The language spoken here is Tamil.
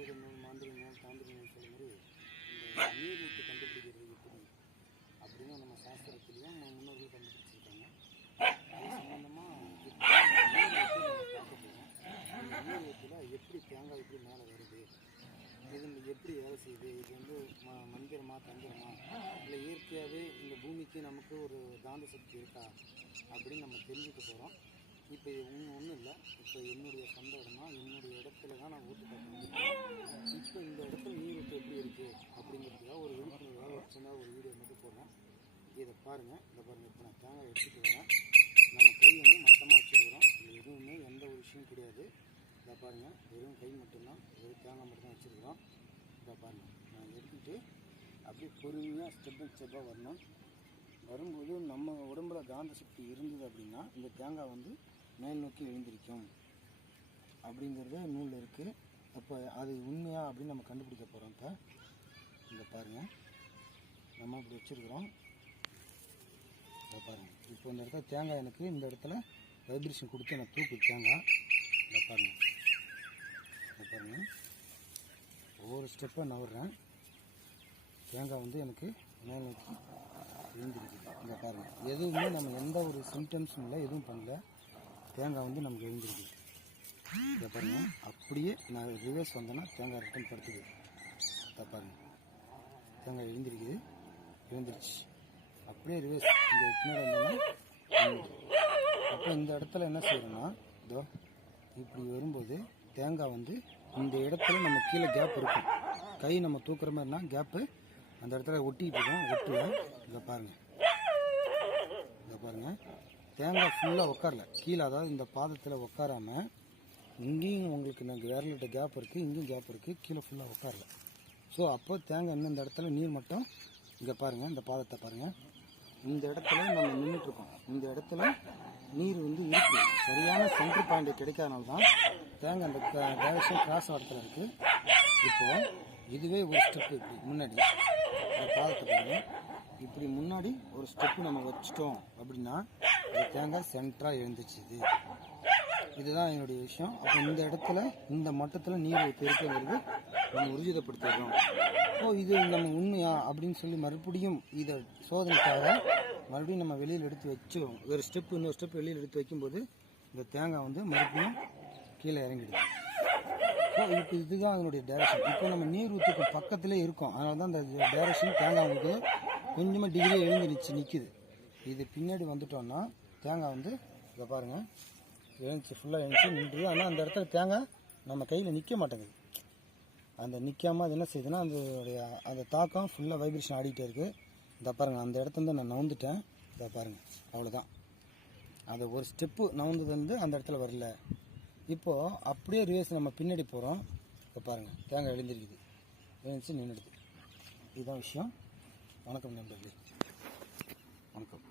வேதங்கள் மாந்திரிகம் தாந்திரிகம் சொல்ல மாதிரி இந்த நீர் ஊற்று கண்டுபிடிக்கிறது எப்படி அப்படின்னு நம்ம சாஸ்திரத்துலேயும் முன்னோர்கள் கண்டுபிடிச்சிருக்காங்க. அது சம்மந்தமாக நீர் ஊற்று நம்ம பார்க்க போகிறோம். இந்த நீர் ஊற்றில் எப்படி தேங்காய் எப்படி மேலே வருது, இது எப்படி வேலை செய்யுது, இது வந்து மந்திரமா தந்திரமா இல்லை இயற்கையாகவே இந்த பூமிக்கு நமக்கு ஒரு காந்த சக்தி இருக்கா அப்படின்னு நம்ம தெரிஞ்சுக்க போகிறோம். இப்போ இது ஒன்றும் இல்லை, இப்போ என்னுடைய சொந்த இடமா என்னுடைய இடத்துல தான் நான் ஊற்று பார்க்க வந்துருக்கேன். இப்போ இந்த இடத்துல நீர் ஊற்று எப்படி இருக்குது அப்படிங்கிறதுக்காக ஒரு விழிப்புணர்வாக ஒரு சின்ன ஒரு வீடியோ மட்டும் போடுறேன். இதை பாருங்கள். இதை பாருங்கள், இப்போ நான் தேங்காய் எடுத்துகிட்டு வரேன். நம்ம கை வந்து மட்டமாக வச்சுருக்கிறோம். இது எதுவுமே எந்த ஒரு விஷயம் கிடையாது. இதை பாருங்கள், வெறும் கை மட்டும்தான், வெறும் தேங்காய் மட்டும் தான் வச்சுருக்கிறோம். இதை பாருங்கள், நான் எடுத்துகிட்டு அப்படியே பொறுமையாக ஸ்டெப் பை ஸ்டெப்பாக வரணும். வரும்போது நம்ம உடம்புல காந்த சக்தி இருந்தது அப்படின்னா இந்த தேங்காய் வந்து மேல் நோக்கி எழுந்திருக்கும் அப்படிங்கிறது நூலில் இருக்குது. அப்போ அது உண்மையா அப்படின்னு நம்ம கண்டுபிடிக்க போகிறோம். இப்போ இதை பாருங்கள், நம்ம இப்படி வச்சுருக்குறோம். இதை பாருங்கள், இப்போ இந்த இடத்துல தேங்காய் எனக்கு இந்த இடத்துல வைப்ரேஷன் கொடுத்து எனக்கு தூக்கு தேங்காய். இதை பாருங்கள், இதை பாருங்கள், ஒவ்வொரு ஸ்டெப்பாக நவர்றேன். தேங்காய் வந்து எனக்கு மேல் நோக்கி எழுந்திருக்குது. இதை பாருங்கள், எதுவுமே நம்ம எந்த ஒரு சிம்டம்ஸும் இல்லை, எதுவும் பண்ணல. தேங்காய் வந்து நமக்கு எழுந்திருக்குது. இதை பாருங்கள், அப்படியே நான் ரிவர்ஸ் வந்தேன்னா தேங்காய் ரிட்டன் படுத்துக்குது. இதை பாருங்கள், தேங்காய் எழுந்திருச்சு. அப்படியே ரிவர்ஸ் இந்த பின்னாடி வந்தோன்னா அப்போ இந்த இடத்துல என்ன செய்யறோம்னா, இதோ இப்படி வரும்போது தேங்காய் வந்து இந்த இடத்துல நம்ம கீழே கேப் இருக்கும். கை நம்ம தூக்குற மாதிரினா கேப்பு அந்த இடத்துல ஒட்டிகிட்டு இருக்கோம். ஒட்டல. இதை பாருங்கள், தேங்காய் ஃபுல்லாக உட்காரல கீழே, அதாவது இந்த பாதத்தில் உட்காராமல் இங்கேயும் உங்களுக்கு இந்த விரலிட்ட கேப் இருக்குது, இங்கேயும் கேப் இருக்குது, கீழே ஃபுல்லாக உட்காரல. ஸோ அப்போ தேங்காய் இன்னும் இந்த இடத்துல நீர் மட்டும் இங்கே பாருங்கள், இந்த பாதத்தை பாருங்கள், இந்த இடத்துல நம்ம நின்றுட்டுருக்கோம். இந்த இடத்துல நீர் வந்து இருக்குது. சரியான சென்ட்ரு பாயிண்ட் கிடைக்காதனால தான் தேங்காய் அந்த டைரக்ஷன் கிராஸ் இடத்துல இருக்குது. இப்போது இதுவே ஒரு ஸ்டெப்பு இப்படி முன்னாடி இந்த பாதத்தை பாருங்கள், இப்படி முன்னாடி ஒரு ஸ்டெப்பு நம்ம வச்சிட்டோம் அப்படின்னா இந்த தேங்காய் சென்டராக எழுந்துச்சுது. இதுதான் என்னுடைய விஷயம். அப்போ இந்த இடத்துல இந்த மட்டத்தில் நீர் ஊற்றி இருக்குங்கிறது நம்ம உறுதிப்படுத்திடுறோம். இது நம்ம உண்மையா அப்படின்னு சொல்லி மறுபடியும் இதை சோதனைக்காக மறுபடியும் நம்ம வெளியில் எடுத்து வச்சோம். ஒரு ஸ்டெப்பு இன்னொரு ஸ்டெப் வெளியில் எடுத்து வைக்கும்போது இந்த தேங்காய் வந்து மறுபடியும் கீழே இறங்கிடுது. ஸோ இப்போ இதுதான் அதனுடைய டைரக்ஷன். இப்போ நம்ம நீர் ஊற்றுக்கு பக்கத்துலேயே இருக்கோம். அதனால தான் இந்த டைரக்ஷன் தேங்காய் உங்களுக்கு கொஞ்சமாக டிகிரி எழுந்திருச்சு நிற்கிது. இது பின்னாடி வந்துட்டோம்னா தேங்காய் வந்து இதை பாருங்கள் எழுந்துச்சு, ஃபுல்லாக எழுந்துச்சு நின்றுது. ஆனால் அந்த இடத்துல தேங்காய் நம்ம கையில் நிற்க மாட்டேங்குது. அந்த நிற்காமல் அது என்ன செய்யுதுன்னா அந்த தாக்கம் ஃபுல்லாக வைப்ரேஷன் ஆடிக்கிட்டே இருக்குது. இதை பாருங்கள், அந்த இடத்துல நான் நவுந்துட்டேன். இதை பாருங்கள், அவ்வளோதான். அது ஒரு ஸ்டெப்பு நவுந்தது வந்து அந்த இடத்துல வரல. இப்போது அப்படியே ரிவர்ஸ் நம்ம பின்னாடி போகிறோம். இப்போ பாருங்கள், தேங்காய் எழுந்திருக்குது, எழுந்துச்சு நின்றுடுது. இதுதான் விஷயம். வணக்கம் நண்பர்களே, வணக்கம்.